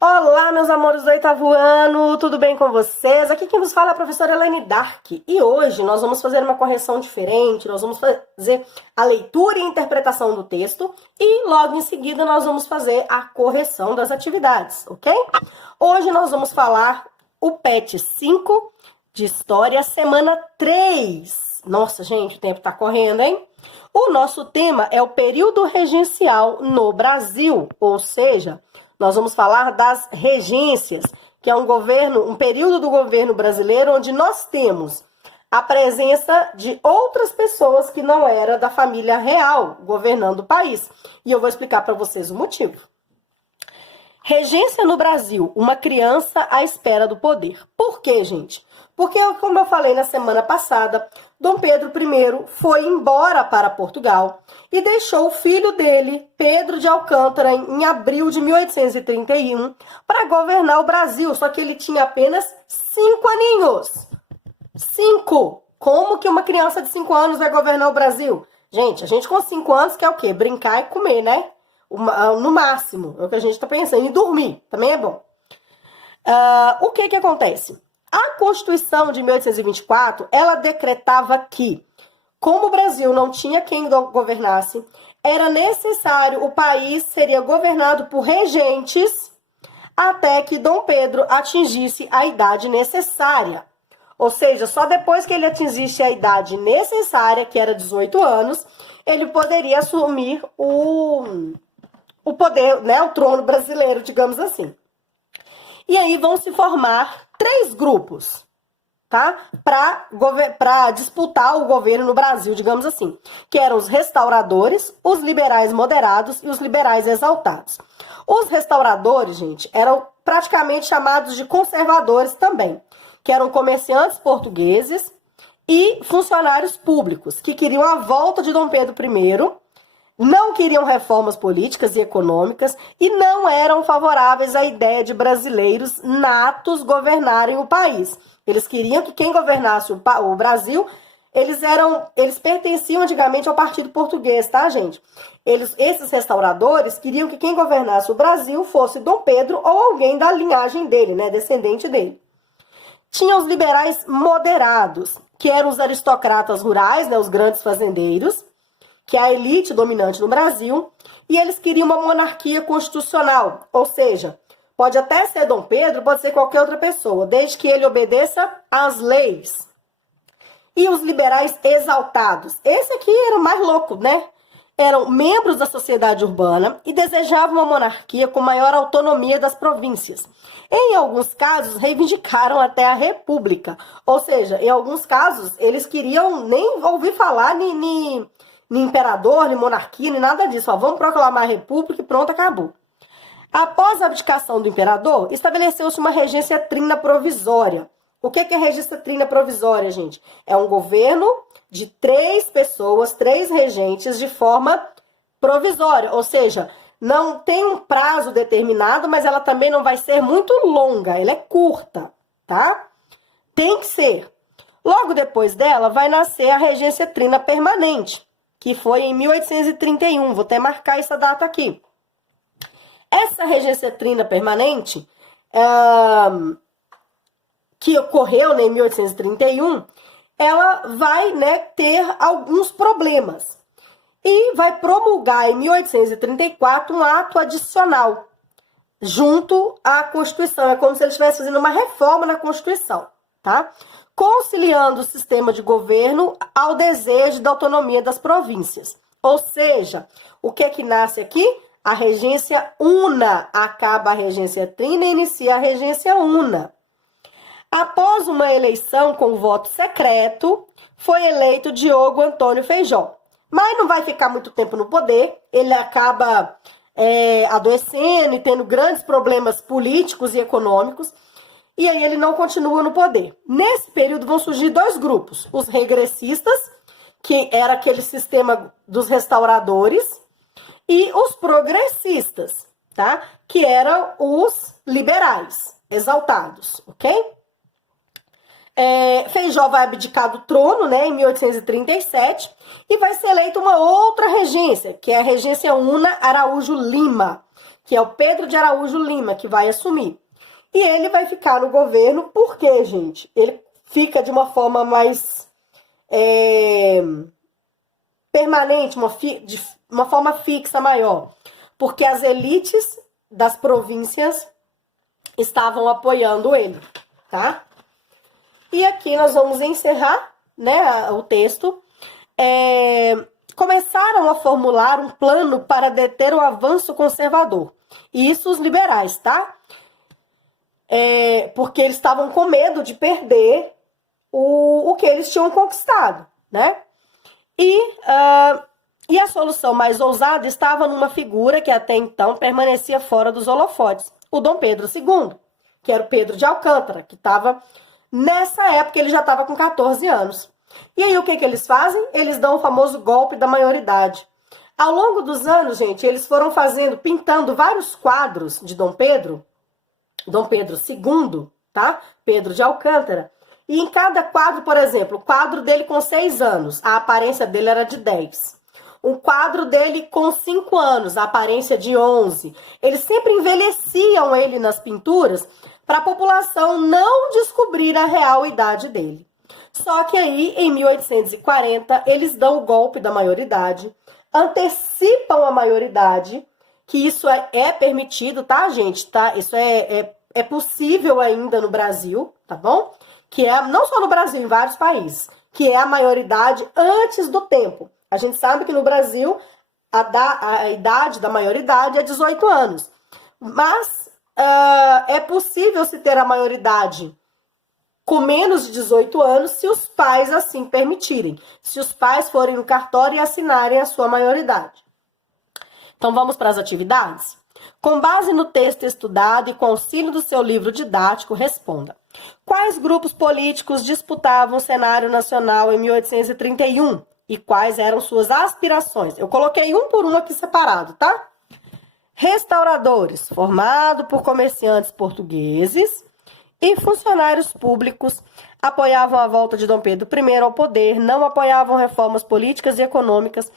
Olá, meus amores do oitavo ano, tudo bem com vocês? Aqui quem vos fala é a professora Elaine Dark e hoje nós vamos fazer uma correção diferente, nós vamos fazer a leitura e interpretação do texto e logo em seguida nós vamos fazer a correção das atividades, ok? Hoje nós vamos falar o PET 5 de História, semana 3. Nossa, gente, o tempo tá correndo, hein? O nosso tema é o período regencial no Brasil, ou seja, nós vamos falar das regências, que é um período do governo brasileiro onde nós temos a presença de outras pessoas que não era da família real governando o país. E eu vou explicar para vocês o motivo. Regência no Brasil, uma criança à espera do poder. Por quê, gente? Porque, como eu falei na semana passada, Dom Pedro I foi embora para Portugal e deixou o filho dele, Pedro de Alcântara, em abril de 1831, para governar o Brasil. Só que ele tinha apenas 5 aninhos. 5! Como que uma criança de 5 anos vai governar o Brasil? Gente, a gente com 5 anos quer o quê? Brincar e comer, né? No máximo, é o que a gente está pensando. E dormir, também é bom. O que acontece? A Constituição de 1824, ela decretava que, como o Brasil não tinha quem governasse, era necessário, o país seria governado por regentes até que Dom Pedro atingisse a idade necessária. Ou seja, só depois que ele atingisse a idade necessária, que era 18 anos, ele poderia assumir o poder, né, o trono brasileiro, digamos assim. E aí vão se formar 3 grupos, tá? Para disputar o governo no Brasil, digamos assim. Que eram os restauradores, os liberais moderados e os liberais exaltados. Os restauradores, gente, eram praticamente chamados de conservadores também. Que eram comerciantes portugueses e funcionários públicos, que queriam a volta de Dom Pedro I, não queriam reformas políticas e econômicas e não eram favoráveis à ideia de brasileiros natos governarem o país. Eles queriam que quem governasse o Brasil, eles pertenciam antigamente ao Partido Português, tá, gente? Esses restauradores queriam que quem governasse o Brasil fosse Dom Pedro ou alguém da linhagem dele, né, descendente dele. Tinha os liberais moderados, que eram os aristocratas rurais, né, os grandes fazendeiros, que é a elite dominante no Brasil, e eles queriam uma monarquia constitucional, ou seja, pode até ser Dom Pedro, pode ser qualquer outra pessoa, desde que ele obedeça às leis. E os liberais exaltados, esse aqui era o mais louco, né? Eram membros da sociedade urbana e desejavam uma monarquia com maior autonomia das províncias. Em alguns casos, reivindicaram até a república, ou seja, em alguns casos, eles queriam nem ouvir falar nem imperador, nem monarquia, nem nada disso. Ó, vamos proclamar a república e pronto, acabou. Após a abdicação do imperador, estabeleceu-se uma regência trina provisória. O que é regência trina provisória, gente? É um governo de 3 pessoas, 3 regentes de forma provisória. Ou seja, não tem um prazo determinado, mas ela também não vai ser muito longa. Ela é curta, tá? Tem que ser. Logo depois dela, vai nascer a regência trina permanente, que foi em 1831, vou até marcar essa data aqui. Essa regência trina permanente, que ocorreu, né, em 1831, ela vai, né, ter alguns problemas. E vai promulgar em 1834 um ato adicional, junto à Constituição. É como se ele estivesse fazendo uma reforma na Constituição, tá? Conciliando o sistema de governo ao desejo da autonomia das províncias. Ou seja, o que é que nasce aqui? A regência una. Acaba a regência trina e inicia a regência una. Após uma eleição com voto secreto, foi eleito Diogo Antônio Feijó. Mas não vai ficar muito tempo no poder, ele acaba adoecendo e tendo grandes problemas políticos e econômicos, e aí ele não continua no poder. Nesse período vão surgir 2 grupos, os regressistas, que era aquele sistema dos restauradores, e os progressistas, tá? Que eram os liberais, exaltados, ok? Feijó vai abdicar do trono, né, em 1837, e vai ser eleita uma outra regência, que é a regência Una Araújo Lima, que é o Pedro de Araújo Lima, que vai assumir. E ele vai ficar no governo, por quê, gente? Ele fica de uma forma mais permanente, uma forma fixa maior, porque as elites das províncias estavam apoiando ele, tá? E aqui nós vamos encerrar, né, o texto. Começaram a formular um plano para deter o avanço conservador. Isso os liberais, tá? Porque eles estavam com medo de perder o que eles tinham conquistado, né? E a solução mais ousada estava numa figura que até então permanecia fora dos holofotes, o Dom Pedro II, que era o Pedro de Alcântara, que estava, nessa época, ele já estava com 14 anos. E aí o que eles fazem? Eles dão o famoso golpe da maioridade. Ao longo dos anos, gente, eles foram pintando vários quadros de Dom Pedro II, tá? Pedro de Alcântara. E em cada quadro, por exemplo, o quadro dele com 6 anos, a aparência dele era de 10. Um quadro dele com 5 anos, a aparência de 11. Eles sempre envelheciam ele nas pinturas para a população não descobrir a real idade dele. Só que aí, em 1840, eles dão o golpe da maioridade, antecipam a maioridade, que isso é permitido, tá, gente? Tá? Isso é possível ainda no Brasil, tá bom? Que é, não só no Brasil, em vários países, que é a maioridade antes do tempo. A gente sabe que no Brasil a idade da maioridade é 18 anos. Mas é possível se ter a maioridade com menos de 18 anos se os pais assim permitirem. Se os pais forem no cartório e assinarem a sua maioridade. Então vamos para as atividades? Com base no texto estudado e com auxílio do seu livro didático, responda. Quais grupos políticos disputavam o cenário nacional em 1831? E quais eram suas aspirações? Eu coloquei um por um aqui separado, tá? Restauradores, formado por comerciantes portugueses e funcionários públicos, apoiavam a volta de Dom Pedro I ao poder, não apoiavam reformas políticas e econômicas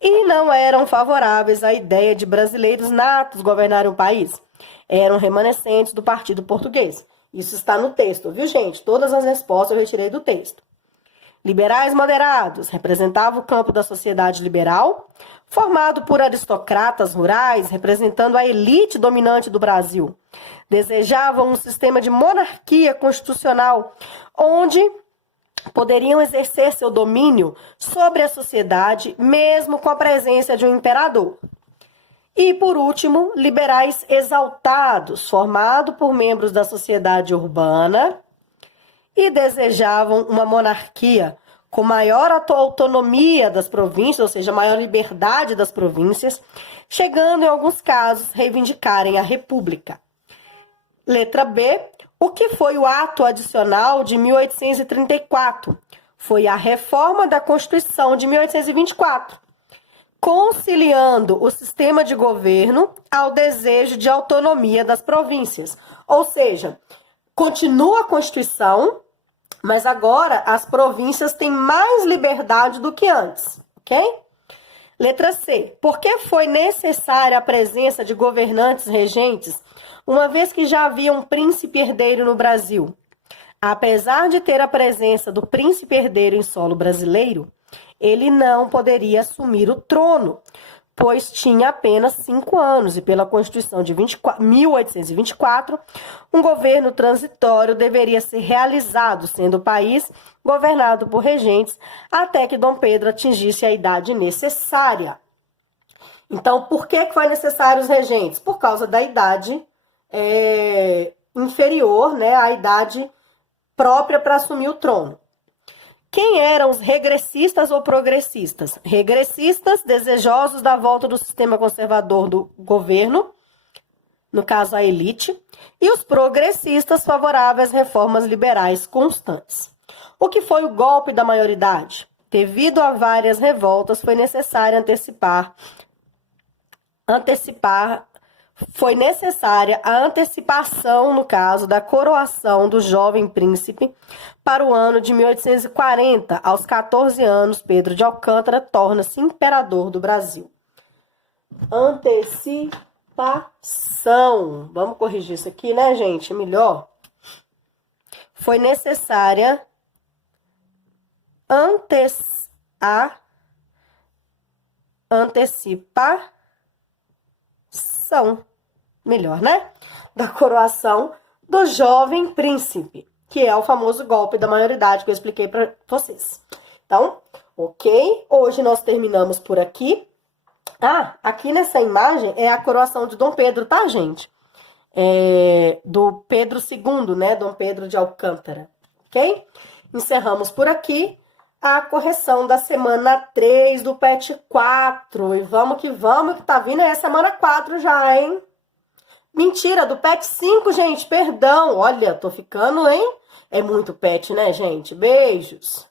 e não eram favoráveis à ideia de brasileiros natos governarem o país. Eram remanescentes do Partido Português. Isso está no texto, viu, gente? Todas as respostas eu retirei do texto. Liberais moderados representavam o campo da sociedade liberal, formado por aristocratas rurais, representando a elite dominante do Brasil. Desejavam um sistema de monarquia constitucional, onde poderiam exercer seu domínio sobre a sociedade, mesmo com a presença de um imperador. E, por último, liberais exaltados, formados por membros da sociedade urbana, e desejavam uma monarquia com maior autonomia das províncias, ou seja, maior liberdade das províncias, chegando, em alguns casos, reivindicarem a república. Letra B. O que foi o ato adicional de 1834? Foi a reforma da Constituição de 1824, conciliando o sistema de governo ao desejo de autonomia das províncias. Ou seja, continua a Constituição, mas agora as províncias têm mais liberdade do que antes, ok? Letra C. Por que foi necessária a presença de governantes regentes, uma vez que já havia um príncipe herdeiro no Brasil? Apesar de ter a presença do príncipe herdeiro em solo brasileiro, ele não poderia assumir o trono, pois tinha apenas 5 anos e pela Constituição de 1824, um governo transitório deveria ser realizado, sendo o país governado por regentes até que Dom Pedro atingisse a idade necessária. Então, por que foi necessário os regentes? Por causa da idade inferior, né, à idade própria para assumir o trono. Quem eram os regressistas ou progressistas? Regressistas, desejosos da volta do sistema conservador do governo, no caso a elite, e os progressistas favoráveis às reformas liberais constantes. O que foi o golpe da maioridade? Devido a várias revoltas, foi necessário foi necessária a antecipação, no caso, da coroação do jovem príncipe para o ano de 1840. Aos 14 anos, Pedro de Alcântara torna-se imperador do Brasil. Antecipação. Antecipação. Vamos corrigir isso aqui, né, gente? Melhor. Foi necessária antecipação. Melhor, né? Da coroação do jovem príncipe, que é o famoso golpe da maioridade que eu expliquei para vocês. Então, ok? Hoje nós terminamos por aqui. Ah, aqui nessa imagem é a coroação de Dom Pedro, tá, gente? Do Pedro II, né? Dom Pedro de Alcântara, ok? Encerramos por aqui a correção da semana 3 do PET 4. E vamos que tá vindo aí a semana 4 já, hein? Mentira, do PET 5, gente, perdão. Olha, tô ficando, hein? É muito PET, né, gente? Beijos.